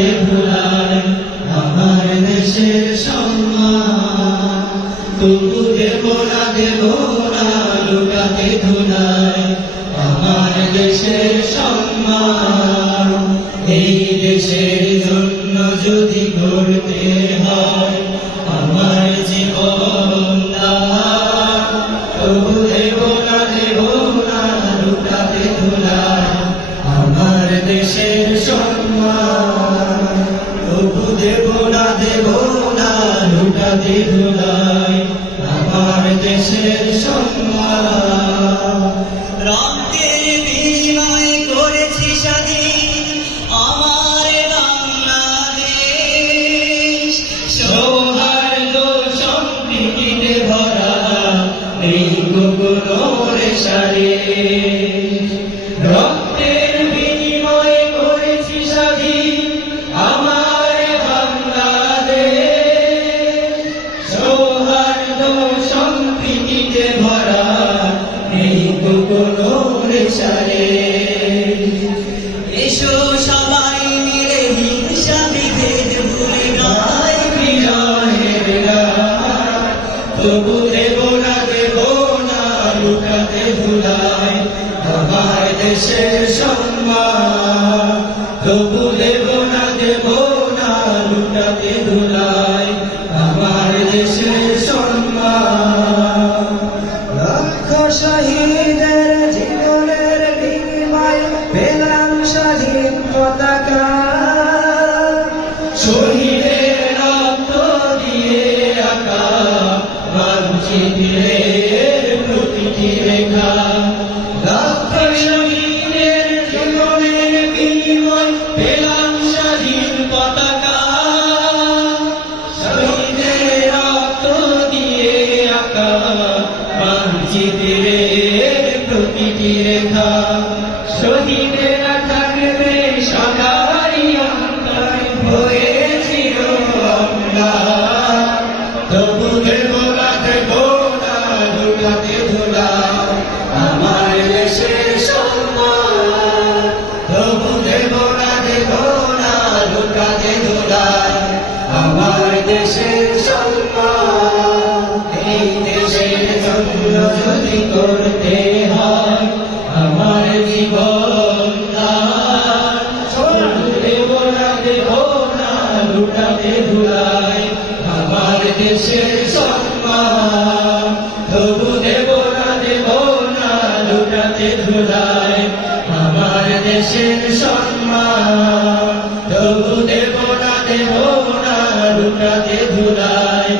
লুটাতে ধুলায় আমার দেশের সম্মান, তবু দেব না লুটাতে ধুলায় আমার দেশের সম্মান। এই দেশের জন্য যদি করতে হয় আমার জীবন দান, তবু দেব না লুটাতে ধুলায় আমার দেশের সম্মান, তবু দেব না লুটাতে ধুলায় আমার দেশের সম্মান। রক্তের বিনিময়ে করেছি স্বাধীন আমার বাংলাদেশ, সৌহার্দ্য সম্প্রীতিতে ভরা নেই কোনো রেশারেশ। রক্তের বিনিময়ে করেছি স্বাধীন আমার বাংলাদেশ, সৌহার্দ্য সম্প্রীতিতে ভরা নেই কোনো রেশারেশ। এসো সবাই মিলে হিংসা বিভেদ ভুলে গাই বিজয়ের গান, তবু দেব না লুটাতে ধুলায় আমার দেশের সম্মান, তবু দেব না লুটাতে ধুলায় আমার দেশের সম্মান। লক্ষ শহীদের জীবনের বিনিময়ে পেলাম স্বাধীন পতাকা, শহীদের রক্ত দিয়ে আঁকা মানচিত্রের প্রতিটি রেখা। লক্ষ শহীদের জীবনের বিনিময়ে পেলাম স্বাধীন পতাকা, শহীদের রক্ত দিয়ে আঁকা মানচিত্রের প্রতিটি রেখা। শহীদেরা থাকবে সদাই অন্তরে হয়েছিল অম্লান, তবু দেব না লুটাতে ধুলায় আমার দেশের সম্মান, তবু দেব না লুটাতে ধুলায় আমার দেশের সম্মান। এই দেশের জন্য যদি করতে হয় আমার জীবন দান, তবু দেব না লুটাতে ধুলায় আমার দেশের সম্মান, তবু দেব না লুটাতে ধুলায় আমার দেশের সম্মান, তবু দেব না লুটাতে ধুলায়